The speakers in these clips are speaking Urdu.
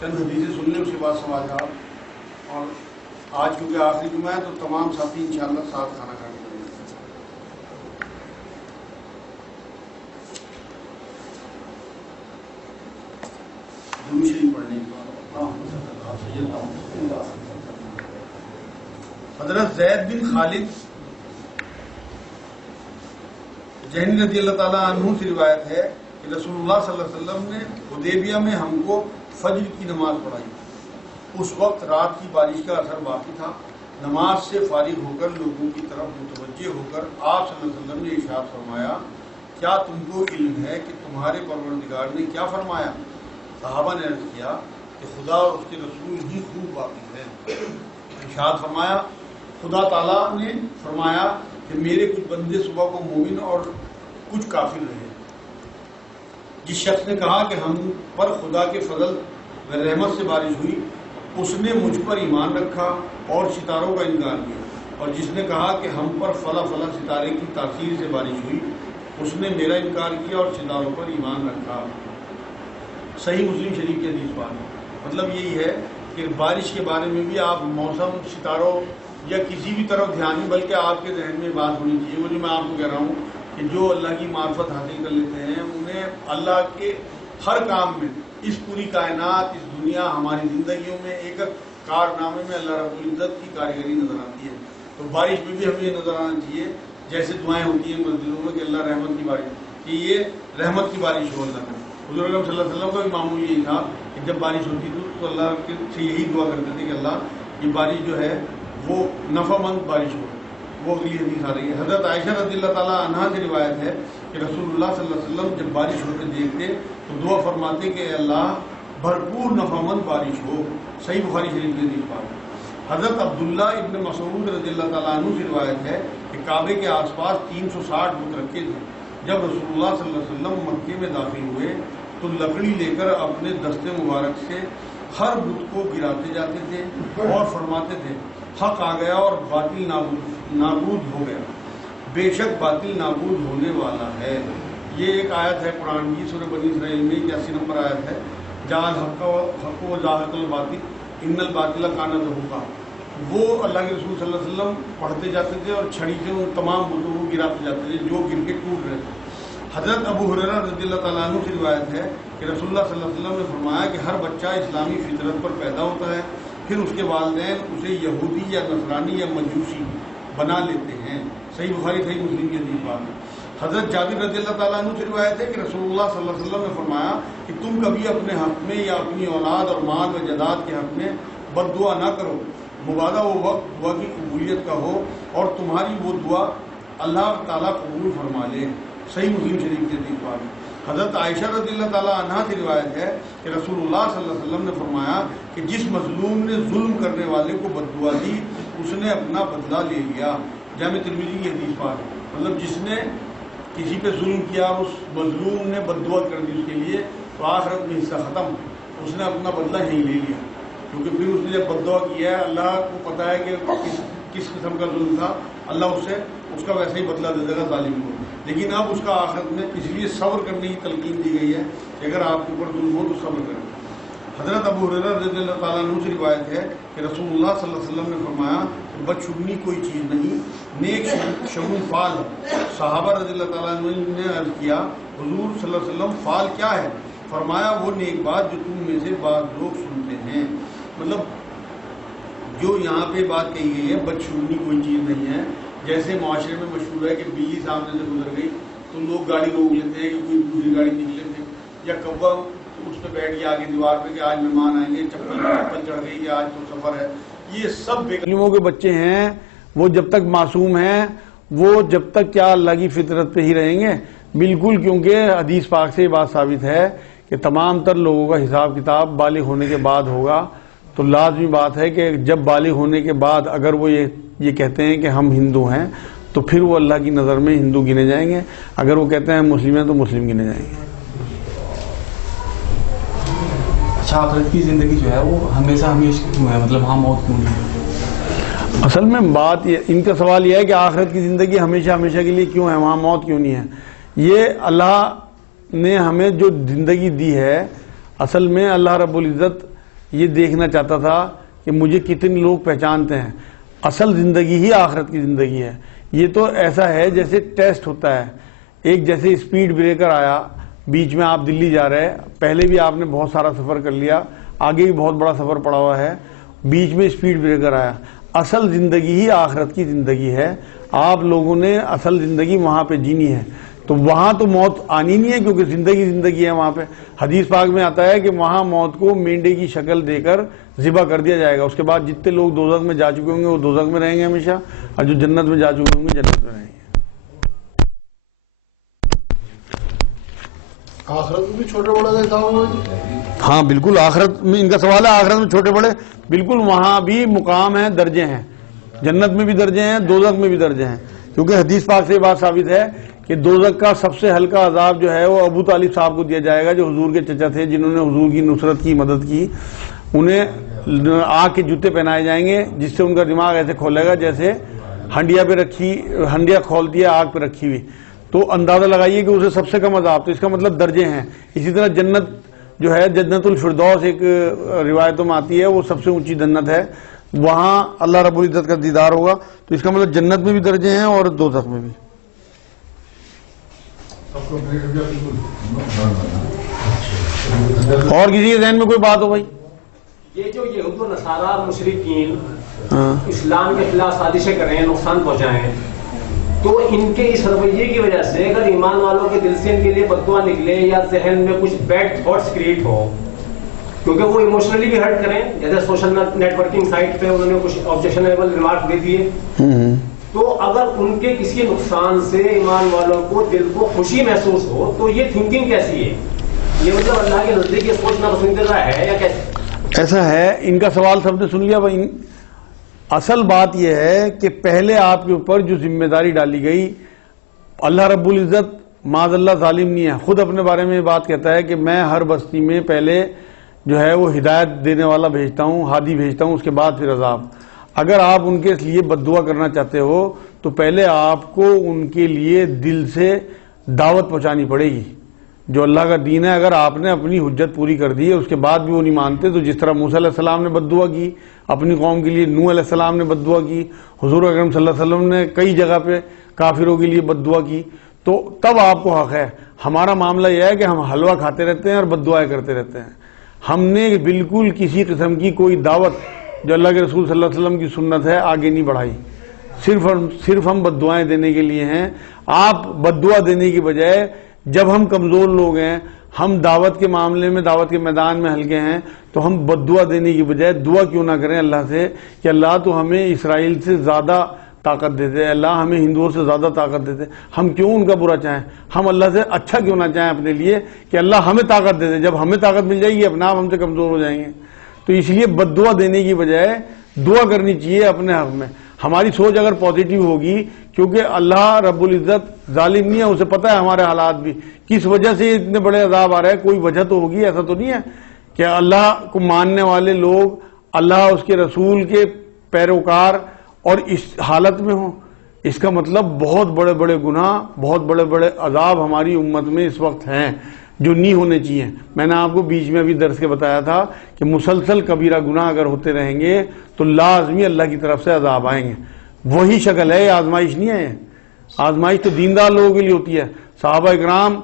چند حدیثیں سن لیں، اس کے بعد سوالات. اور آج کیونکہ آخری جمعہ ہے تو تمام ساتھی انشاءاللہ ساتھ کھانا کھانے کریں گے. درود شریف پڑھنے کے بعد حضرت زید بن خالد جہنی رضی اللہ تعالیٰ عنہ سے روایت ہے کہ رسول اللہ صلی اللہ علیہ وسلم نے حدیبیہ میں ہم کو فجر کی نماز پڑھائی. اس وقت رات کی بارش کا اثر باقی تھا. نماز سے فارغ ہو کر لوگوں کی طرف متوجہ ہو کر آپ صلی اللہ علیہ وسلم نے ارشاد فرمایا، کیا تم کو علم ہے کہ تمہارے پروردگار نے کیا فرمایا؟ صحابہ نے عرض کیا کہ خدا اور اس کے رسول ہی خوب واقف ہے. ارشاد فرمایا، خدا تعالیٰ نے فرمایا کہ میرے کچھ بندے صبح کو مومن اور کچھ کافر رہے. جس شخص نے کہا کہ ہم پر خدا کے فضل و رحمت سے بارش ہوئی، اس نے مجھ پر ایمان رکھا اور ستاروں کا انکار کیا. اور جس نے کہا کہ ہم پر فلاں فلاں ستارے کی تاثیر سے بارش ہوئی، اس نے میرا انکار کیا اور ستاروں پر ایمان رکھا. صحیح مسلم شریف کی حدیث پاک. مطلب یہی ہے کہ بارش کے بارے میں بھی آپ موسم، ستاروں یا کسی بھی طرف دھیان نہیں، بلکہ آپ کے ذہن میں بات ہونی چاہیے. وہ جو میں آپ کو کہہ رہا ہوں کہ جو اللہ کی معرفت حاصل کر لیتے ہیں انہیں اللہ کے ہر کام میں، اس پوری کائنات، اس دنیا، ہماری زندگیوں میں ایک کارنامے میں اللہ رب العزت کی کاریگری نظر آتی ہے. تو بارش میں بھی ہمیں یہ نظر آنا چاہیے، جیسے دعائیں ہوتی ہیں مسجدوں میں کہ اللہ رحمت کی بارش، کہ یہ رحمت کی بارش ہو اللہ کا. حضور اکرم صلی اللہ علیہ وسلم کا بھی معمول یہی تھا کہ جب بارش ہوتی تھی تو اللہ سے یہی دعا کرتے تھے کہ اللہ یہ بارش جو ہے وہ نفع مند بارش ہو. وہ اگلی حدیث آ رہی ہے. حضرت عائشہ رضی اللہ تعالیٰ عنہا سے روایت ہے کہ رسول اللہ صلی اللہ علیہ وسلم جب بارش ہوتے دیکھتے تو دعا فرماتے کہ اللہ بھرپور نفع مند بارش ہو. صحیح بخاری شریف کی حدیث پاک. حضرت عبداللہ ابن مسعود رضی اللہ تعالیٰ عنہ سے روایت ہے کہ کعبے کے آس پاس 360 بت رکھے تھے. جب رسول اللہ صلی اللہ علیہ وسلم مکے میں داخل ہوئے تو لکڑی لے کر اپنے دستے مبارک سے ہر بت کو گراتے جاتے تھے اور فرماتے تھے، حق آ گیا اور باطل نابود ہو گیا، بے شک باطل نابود ہونے والا ہے. یہ ایک آیت ہے قرآن کی سورہ بنی اسرائیل میں 81 نمبر آیت ہے. جعل حق و زاہق الباطل ان الباطل کان زہوقا. وہ اللہ کے رسول صلی اللہ علیہ وسلم پڑھتے جاتے تھے اور چھڑی سے ان تمام بتوں کو گراتے جاتے تھے جو گر کے ٹوٹ رہے تھے. حضرت ابو ہریرہ رضی اللہ تعالیٰ عنہ سے روایت ہے کہ رسول اللہ صلی اللہ علیہ وسلم نے فرمایا کہ ہر بچہ اسلامی فطرت پر پیدا ہوتا ہے، پھر اس کے والدین اسے یہودی یا نصرانی یا مجوسی بنا لیتے ہیں. صحیح بخاری صحیح مسلم کی حدیث بات ہے. حضرت جابر رضی اللہ تعالیٰ عنہ سے روایت ہے کہ رسول اللہ صلی اللہ علیہ وسلم نے فرمایا کہ تم کبھی اپنے حق میں یا اپنی اولاد اور مال و جائیداد کے حق میں بد دعا نہ کرو، مبادہ وہ وقت دعا کی قبولیت کا ہو اور تمہاری وہ دعا اللہ تعالیٰ قبول فرما لے. صحیح مسلم شریف کی حدیث بات. حضرت عائشہ رضی اللہ تعالیٰ عنہا کی روایت ہے کہ رسول اللہ صلی اللہ علیہ وسلم نے فرمایا کہ جس مظلوم نے ظلم کرنے والے کو بد دعا دی اس نے اپنا بدلہ لے لیا. جامع ترمذی کی حدیث پاک. مطلب جس نے کسی پہ ظلم کیا اور اس مظلوم نے بد دعا کر دی اس کے لیے تو آخرت میں حصہ ختم، اس نے اپنا بدلہ یہیں لے لیا. کیونکہ پھر اس نے جب بد دعا کیا ہے اللہ کو پتا ہے کہ کس قسم کا ظلم تھا، اللہ اس کا ویسے ہی بدلہ دے دے گا ظالم کو. لیکن اب اس کا آخرت میں اس لیے صبر کرنے کی تلقین دی گئی ہے کہ اگر آپ کے اوپر ظلم ہو تو صبر کریں. حضرت ابو ہریرہ رضی اللہ تعالیٰ عنہ سے روایت ہے کہ رسول اللہ صلی اللہ علیہ وسلم نے فرمایا کہ بدشگنی کوئی چیز نہیں، نیک شگون فال ہے. صحابہ رضی اللہ تعالیٰ عنہ نے عرض کیا حضور صلی اللہ علیہ وسلم فال کیا ہے؟ فرمایا وہ نیک بات جو تم میں سے بعض لوگ سنتے ہیں. مطلب جو یہاں پہ بات کہی گئی ہے بدشگنی کوئی چیز نہیں ہے. جیسے معاشرے میں مشہور ہے کہ بلی سامنے سے گزر گئی تو لوگ گاڑی روک لیتے ہیں کہ کوئی دوسری گاڑی نکلے تھے، یا کوا اس پہ بیٹھ گیا آگے دیوار پہ کہ آج مہمان آئیں گے، چپل چڑھ گئی کہ آج تو سفر ہے. یہ سب بیگموں کے بچے ہیں، وہ جب تک معصوم ہیں وہ جب تک کیا اللہ کی فطرت پہ ہی رہیں گے بالکل. کیونکہ حدیث پاک سے یہ بات ثابت ہے کہ تمام تر لوگوں کا حساب کتاب بالغ ہونے کے بعد ہوگا. تو لازمی بات ہے کہ جب بالغ ہونے کے بعد اگر وہ یہ کہتے ہیں کہ ہم ہندو ہیں تو پھر وہ اللہ کی نظر میں ہندو گنے جائیں گے. اگر وہ کہتے ہیں مسلم ہیں تو مسلم گنے جائیں گے. اچھا، آخرت کی زندگی جو ہے وہ ہمیشہ کیوں ہے؟ مطلب ہاں موت کیوں نہیں؟ اصل میں بات ان کا سوال یہ ہے کہ آخرت کی زندگی ہمیشہ کے لیے کیوں ہے، وہاں موت کیوں نہیں ہے. یہ اللہ نے ہمیں جو زندگی دی ہے، اصل میں اللہ رب العزت یہ دیکھنا چاہتا تھا کہ مجھے کتنے لوگ پہچانتے ہیں. اصل زندگی ہی آخرت کی زندگی ہے. یہ تو ایسا ہے جیسے ٹیسٹ ہوتا ہے. ایک جیسے اسپیڈ بریکر آیا, بیچ میں آپ دلی جا رہے ہیں, پہلے بھی آپ نے بہت سارا سفر کر لیا, آگے بھی بہت بڑا سفر پڑا ہوا ہے, بیچ میں اسپیڈ بریکر آیا. اصل زندگی ہی آخرت کی زندگی ہے. آپ لوگوں نے اصل زندگی وہاں پہ جینی ہے. تو وہاں تو موت آنی نہیں ہے کیونکہ زندگی ہے وہاں پہ. حدیث پاک میں آتا ہے کہ وہاں موت کو مینڈے کی شکل دے کر ذبح کر دیا جائے گا. اس کے بعد جتنے لوگ دوزخ میں جا چکے ہوں گے وہ دوزخ میں رہیں گے ہمیشہ, اور جو جنت میں جا چکے ہوں گے جنت میں رہیں گے. آخرت میں بھی چھوٹے بڑے کا حساب ہوگا جی؟ ہاں بالکل, آخرت میں ان کا سوال ہے. آخرت میں چھوٹے بڑے بالکل وہاں بھی مقام ہیں, درجے ہیں. جنت میں بھی درجے ہیں, دوزخ میں بھی درجے ہیں. کیونکہ حدیث پاک سے یہ بات ثابت ہے کہ دوزخ کا سب سے ہلکا عذاب جو ہے وہ ابو طالب صاحب کو دیا جائے گا, جو حضور کے چچا تھے, جنہوں نے حضور کی نصرت کی, مدد کی. انہیں آگ کے جوتے پہنائے جائیں گے جس سے ان کا دماغ ایسے کھولے گا جیسے ہنڈیا کھولتی ہے آگ پہ رکھی ہوئی. تو اندازہ لگائیے کہ اسے سب سے کم عذاب. تو اس کا مطلب درجے ہیں. اسی طرح جنت جو ہے, جنت الفردوس ایک روایتوں میں آتی ہے, وہ سب سے اونچی جنت ہے. وہاں اللہ رب العزت کا دیدار ہوگا. تو اس کا مطلب جنت میں بھی درجے ہیں اور دوزخ میں بھی. اور کسی کے ذہن میں کوئی بات ہو بھائی؟ یہ جو یہود و نصارا مشرکین اسلام کے خلاف سازشیں کر رہے ہیں, نقصان پہنچائیں, تو ان کے اس رویے کی وجہ سے اگر ایمان والوں کے دل سے ان کے لیے بد دعا نکلے یا ذہن میں کچھ بیڈ تھاٹس کریٹ ہو, کیونکہ وہ ایموشنلی بھی ہرٹ کریں, جیسے سوشل نیٹ ورکنگ سائٹ پہ انہوں نے کچھ آبجیکشنیبل ریمارک دے دیے, تو اگر ان کے کسی نقصان سے ایمان والوں کو دل کو خوشی محسوس ہو تو یہ تھنکنگ کیسی ہے؟ یہ مطلب اللہ کے نزدیک یہ سوچنا پسندیدہ ہے یا کیسے؟ ایسا ہے, ان کا سوال سب نے سن لیا بھائی. اصل بات یہ ہے کہ پہلے آپ کے اوپر جو ذمہ داری ڈالی گئی, اللہ رب العزت معاذ اللہ ظالم نہیں ہے. خود اپنے بارے میں یہ بات کہتا ہے کہ میں ہر بستی میں پہلے جو ہے وہ ہدایت دینے والا بھیجتا ہوں, ہادی بھیجتا ہوں, اس کے بعد پھر عذاب. اگر آپ ان کے لیے بد دعا کرنا چاہتے ہو تو پہلے آپ کو ان کے لیے دل سے دعوت پہنچانی پڑے گی. جو اللہ کا دین ہے, اگر آپ نے اپنی حجت پوری کر دی ہے اس کے بعد بھی وہ نہیں مانتے, تو جس طرح موسیٰ علیہ السلام نے بد دعا کی اپنی قوم کے لیے, نوح علیہ السلام نے بد دعا کی, حضور اکرم صلی اللہ علیہ وسلم نے کئی جگہ پہ کافروں کے لیے بد دعا کی, تو تب آپ کو حق ہے. ہمارا معاملہ یہ ہے کہ ہم حلوہ کھاتے رہتے ہیں اور بد دعائیں کرتے رہتے ہیں. ہم نے بالکل کسی قسم کی کوئی دعوت جو اللہ کے رسول صلی اللہ علیہ وسلم کی سنت ہے آگے نہیں بڑھائی. صرف ہم بد دعائیں دینے کے لیے ہیں. آپ بد دعا دینے کی بجائے, جب ہم کمزور لوگ ہیں, ہم دعوت کے معاملے میں دعوت کے میدان میں ہلکے ہیں, تو ہم بد دعا دینے کی بجائے دعا کیوں نہ کریں اللہ سے کہ اللہ تو ہمیں اسرائیل سے زیادہ طاقت دیتے, اللہ ہمیں ہندوؤں سے زیادہ طاقت دیتے, ہم کیوں ان کا برا چاہیں؟ ہم اللہ سے اچھا کیوں نہ چاہیں اپنے لیے کہ اللہ ہمیں طاقت دے دے. جب ہمیں طاقت مل جائے گی اپنے آپ ہم سے کمزور ہو جائیں گے. تو اس لیے بد دعا دینے کی بجائے دعا کرنی چاہیے اپنے حق میں. ہماری سوچ اگر پازیٹیو ہوگی, کیونکہ اللہ رب العزت ظالم نہیں ہے, اسے پتہ ہے ہمارے حالات بھی کس وجہ سے اتنے بڑے عذاب آ رہے ہیں, کوئی وجہ تو ہوگی. ایسا تو نہیں ہے کہ اللہ کو ماننے والے لوگ, اللہ اس کے رسول کے پیروکار اور اس حالت میں ہوں. اس کا مطلب بہت بڑے بڑے گناہ, بہت بڑے بڑے عذاب ہماری امت میں اس وقت ہیں جو نہیں ہونے چاہیے. میں نے آپ کو بیچ میں ابھی درس کے بتایا تھا کہ مسلسل کبیرہ گناہ اگر ہوتے رہیں گے تو لازمی اللہ کی طرف سے عذاب آئیں گے. وہی شکل ہے, آزمائش نہیں ہے. آزمائش تو دیندار لوگوں کے لیے ہوتی ہے. صحابہ اکرام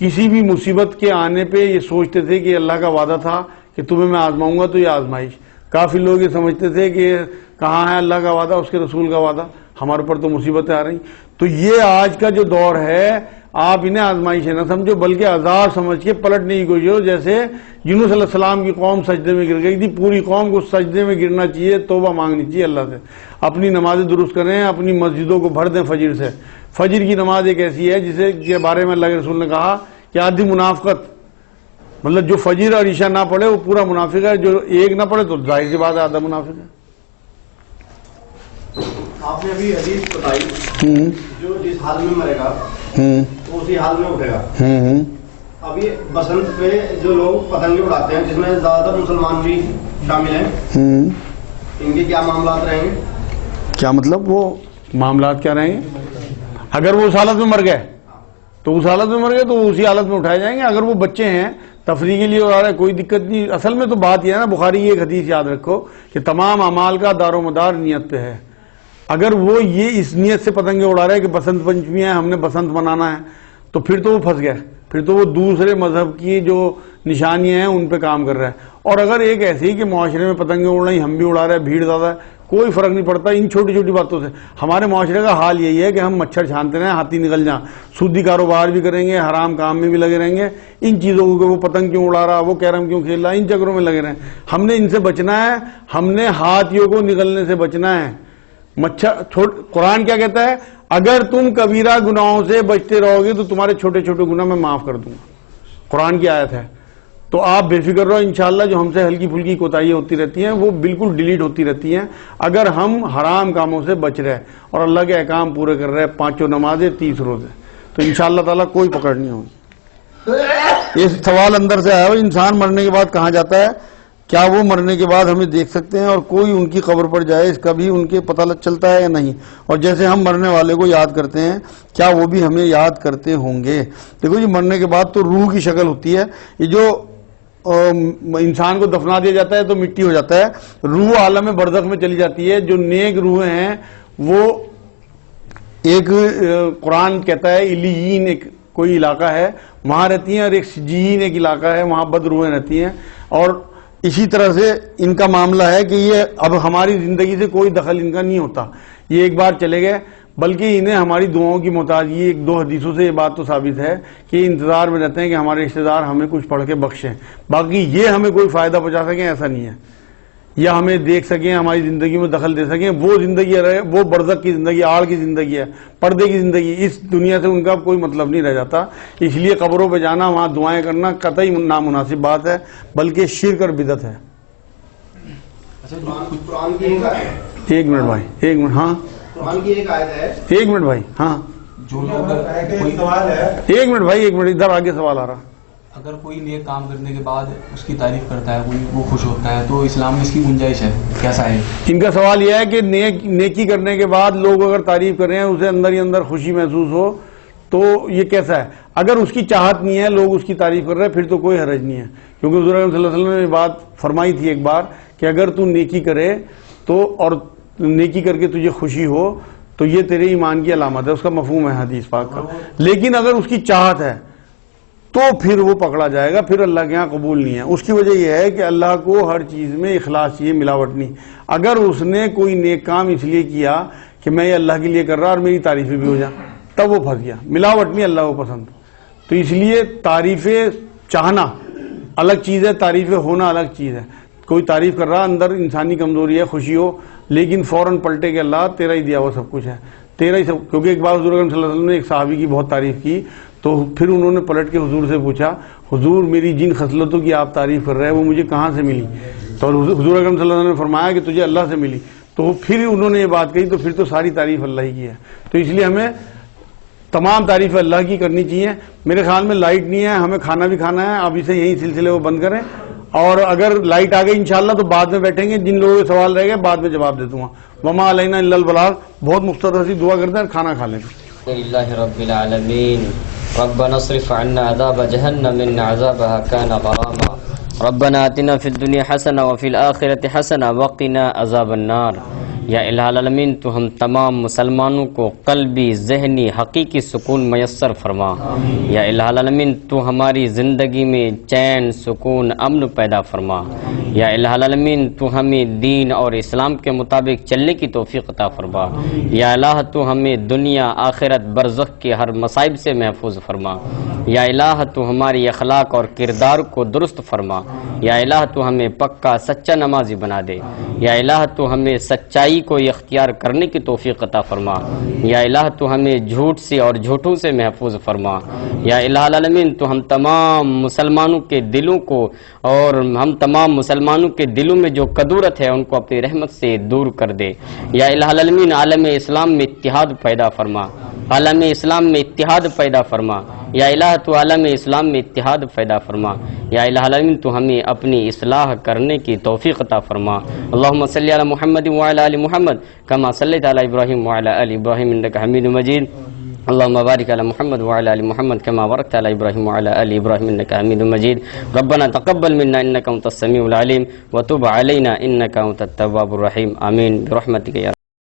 کسی بھی مصیبت کے آنے پہ یہ سوچتے تھے کہ اللہ کا وعدہ تھا کہ تمہیں میں آزماؤں گا, تو یہ آزمائش. کافی لوگ یہ سمجھتے تھے کہ کہاں ہے اللہ کا وعدہ, اس کے رسول کا وعدہ, ہمارے پر تو مصیبتیں آ رہی. تو یہ آج کا جو دور ہے, آپ انہیں آزمائش نہ سمجھو بلکہ عذاب سمجھ کے پلٹنے کی کوشش ہو. جیسے یونس علیہ السلام کی قوم سجدے میں گر گئی تھی, پوری قوم کو سجدے میں گرنا چاہیے, توبہ مانگنی چاہیے اللہ سے. اپنی نمازیں درست کریں, اپنی مسجدوں کو بھر دیں فجر سے. فجر کی نماز ایک ایسی ہے جسے کے بارے میں اللہ کے رسول نے کہا کہ آدھی منافقت, مطلب جو فجر اور عشاء نہ پڑھے وہ پورا منافق ہے, جو ایک نہ پڑھے تو ظاہر سی بات ہے آدھا منافق ہے. آپ نے ابھی حدیث بتائی جو جس حال میں مرے گا تو اسی حال میں اٹھے گا. ابھی بسنت پہ جو لوگ پتنگیں اڑاتے ہیں جس میں زیادہ تر مسلمان بھی شامل ہیں, ان کے کیا معاملات رہیں گے؟ کیا مطلب وہ معاملات کیا رہیں گے؟ اگر وہ اس حالت میں مر گئے تو اس حالت میں مر گئے تو اسی حالت میں اٹھائے جائیں گے. اگر وہ بچے ہیں تفریح کے لیے اڑا رہا ہے کوئی دقت نہیں. اصل میں تو بات یہ ہے نا، بخاری کی ایک حدیث یاد رکھو کہ تمام اعمال کا دار و مدار نیت پہ ہے. اگر وہ یہ اس نیت سے پتنگیں اڑا رہا ہے کہ بسنت پنچمی ہے، ہم نے بسنت منانا ہے، تو پھر تو وہ پھنس گیا، پھر تو وہ دوسرے مذہب کی جو نشانیاں ہیں ان پہ کام کر رہا ہے. اور اگر ایک ایسی کہ معاشرے میں پتنگیں اڑ رہی، ہم بھی اڑا رہے ہیں، بھیڑ زیادہ ہے، کوئی فرق نہیں پڑتا ان چھوٹی چھوٹی باتوں سے. ہمارے معاشرے کا حال یہی ہے کہ ہم مچھر چھانتے رہیں، ہاتھی نکل جائیں، سودی کاروبار بھی کریں گے، حرام کام میں بھی لگے رہیں گے. ان چیزوں کو کہ وہ پتنگ کیوں اڑا رہا، وہ کیرم کیوں کھیل رہا، ان چکروں میں لگے رہیں. ہم نے ان سے بچنا ہے، ہم نے ہاتھیوں کو نگلنے سے بچنا ہے. قرآن کیا کہتا ہے؟ اگر تم کبیرہ گناہوں سے بچتے رہو گے تو تمہارے چھوٹے چھوٹے گناہ میں معاف کر دوں گا. قرآن کی آیت ہے. تو آپ بے فکر رہو، انشاءاللہ جو ہم سے ہلکی پھلکی کوتاہیاں ہوتی رہتی ہیں وہ بالکل ڈیلیٹ ہوتی رہتی ہیں اگر ہم حرام کاموں سے بچ رہے اور اللہ کے احکام پورے کر رہے، 5 نمازیں 30 روزے، تو انشاءاللہ تعالیٰ کوئی پکڑ نہیں ہوگی. یہ سوال اندر سے آیا ہو، انسان مرنے کے بعد کہاں جاتا ہے؟ کیا وہ مرنے کے بعد ہمیں دیکھ سکتے ہیں اور کوئی ان کی قبر پر جائے اس کا بھی ان کے پتہ چلتا ہے یا نہیں؟ اور جیسے ہم مرنے والے کو یاد کرتے ہیں کیا وہ بھی ہمیں یاد کرتے ہوں گے؟ دیکھو جی، مرنے کے بعد تو روح کی شکل ہوتی ہے. یہ جو انسان کو دفنا دیا جاتا ہے تو مٹی ہو جاتا ہے، روح عالم برزخ میں چلی جاتی ہے. جو نیک روحیں ہیں وہ ایک قرآن کہتا ہے علیین ایک کوئی علاقہ ہے وہاں رہتی ہیں، اور ایک سجین ایک علاقہ ہے وہاں بد روحیں رہتی ہیں. اور اسی طرح سے ان کا معاملہ ہے کہ یہ اب ہماری زندگی سے کوئی دخل ان کا نہیں ہوتا، یہ ایک بار چلے گئے، بلکہ انہیں ہماری دعاؤں کی محتاجی. ایک دو حدیثوں سے یہ بات تو ثابت ہے کہ یہ انتظار میں رہتے ہیں کہ ہمارے رشتہ دار ہمیں کچھ پڑھ کے بخشیں. باقی یہ ہمیں کوئی فائدہ پہنچا سکیں ایسا نہیں ہے، یا ہمیں دیکھ سکیں، ہماری زندگی میں دخل دے سکیں. وہ زندگی رہے، وہ برزخ کی زندگی، آڑ کی زندگی ہے، پردے کی زندگی. اس دنیا سے ان کا کوئی مطلب نہیں رہ جاتا. اس لیے قبروں پہ جانا، وہاں دعائیں کرنا قطعی نامناسب بات ہے، بلکہ شرک اور بدعت ہے. قرآن کی ایک آیت، ایک منٹ بھائی، ایک منٹ. ہاں قرآن کی ایک آیت ہے. ایک منٹ بھائی. ہاں جو لوگ ایک منٹ بھائی، ایک منٹ، ادھر آگے سوال آ رہا. اگر کوئی نیک کام کرنے کے بعد اس کی تعریف کرتا ہے، کوئی وہ خوش ہوتا ہے، تو اسلام میں اس کی گنجائش ہے کیسا ہے؟ ان کا سوال یہ ہے کہ نیکی کرنے کے بعد لوگ اگر تعریف کر رہے ہیں، اسے اندر ہی اندر خوشی محسوس ہو، تو یہ کیسا ہے؟ اگر اس کی چاہت نہیں ہے، لوگ اس کی تعریف کر رہے ہیں، پھر تو کوئی حرج نہیں ہے. کیونکہ حضور صلی اللہ علیہ وسلم نے یہ بات فرمائی تھی ایک بار کہ اگر تو نیکی کرے تو اور نیکی کر کے تجھے خوشی ہو تو یہ تیرے ایمان کی علامت ہے. اس کا مفہوم ہے حدیث پاک کا. لیکن اگر اس کی چاہت ہے تو پھر وہ پکڑا جائے گا، پھر اللہ کے ہاں قبول نہیں ہے. اس کی وجہ یہ ہے کہ اللہ کو ہر چیز میں اخلاص چاہیے، ملاوٹ نہیں. اگر اس نے کوئی نیک کام اس لیے کیا کہ میں یہ اللہ کے لیے کر رہا اور میری تعریفیں بھی ہو جائیں، تب وہ پھنس گیا. ملاوٹ نہیں اللہ کو پسند. تو اس لیے تعریفیں چاہنا الگ چیز ہے، تعریفیں ہونا الگ چیز ہے. کوئی تعریف کر رہا، اندر انسانی کمزوری ہے، خوشی ہو، لیکن فوراً پلٹے کہ اللہ تیرا ہی دیا ہوا سب کچھ ہے، تیرا ہی سب. کیونکہ ایک بار حضور صلی اللہ علیہ وسلم نے ایک صحابی کی بہت تعریف کی، تو پھر انہوں نے پلٹ کے حضور سے پوچھا، حضور میری جن خصلتوں کی آپ تعریف کر رہے ہیں وہ مجھے کہاں سے ملی؟ تو حضور اکرم صلی اللہ علیہ وسلم نے فرمایا کہ تجھے اللہ سے ملی. تو پھر انہوں نے یہ بات کہی، تو پھر تو ساری تعریف اللہ ہی کی ہے. تو اس لیے ہمیں تمام تعریف اللہ کی کرنی چاہیے. میرے خیال میں لائٹ نہیں ہے، ہمیں کھانا بھی کھانا ہے، اب اسے یہی سلسلے وہ بند کریں. اور اگر لائٹ آ گئی انشاءاللہ تو بعد میں بیٹھیں گے، جن لوگوں کے سوال رہ گئے بعد میں جواب دے دوں گا. وما علینا الا البلاغ. بہت مختصر سی دعا کرتے ہیں، کھانا کھا لیں. للہ رب العالمین. ربنا اصرف عنا عذاب جہنم ان عذابها كان غراما. ربنا آتنا فی الدنیا حسنہ وفی الآخرۃ حسنہ وقنا عذاب النار. یا الہ العالمین، تو ہم تمام مسلمانوں کو قلبی، ذہنی، حقیقی سکون میسر فرما. یا الہ العالمین، تو ہماری زندگی میں چین، سکون، امن پیدا فرما. یا الہ العالمین، تو ہمیں دین اور اسلام کے مطابق چلنے کی توفیق عطا فرما. یا الہ، تو ہمیں دنیا، آخرت، برزخ کے ہر مصائب سے محفوظ فرما. یا الہ، تو ہماری اخلاق اور کردار کو درست فرما. یا الہ، تو ہمیں پکا سچا نمازی بنا دے. یا الہ، تو ہمیں سچائی کو اختیار کرنے کی توفیق عطا فرما. یا الہ، تو ہمیں جھوٹ سے اور جھوٹوں سے محفوظ فرما. یا الہ العالمین، تو ہم تمام مسلمانوں کے دلوں کو اور ہم تمام مسلمانوں کے دلوں میں جو کدورت ہے ان کو اپنی رحمت سے دور کر دے. یا الہ العالمین، عالم اسلام میں اتحاد پیدا فرما. عالم اسلام میں اتحاد پیدا فرما. یا الہ، تو عالم اسلام میں اتحاد پیدا فرما. یا الہ العالمین، تو ہمیں اپنی اصلاح کرنے کی توفیق عطا فرما. اللہم صلی علی محمد وعلی آل محمد کما صلیت علی ابراہیم وعلی آل ابراہیم انک حمید مجید. اللهم بارك على محمد وعلى ال محمد كما باركت على ابراهيم وعلى ال ابراهيم انك حميد مجيد. ربنا تقبل منا انك انت السميع العليم وتب علينا انك انت التواب الرحيم. آمين برحمتك يا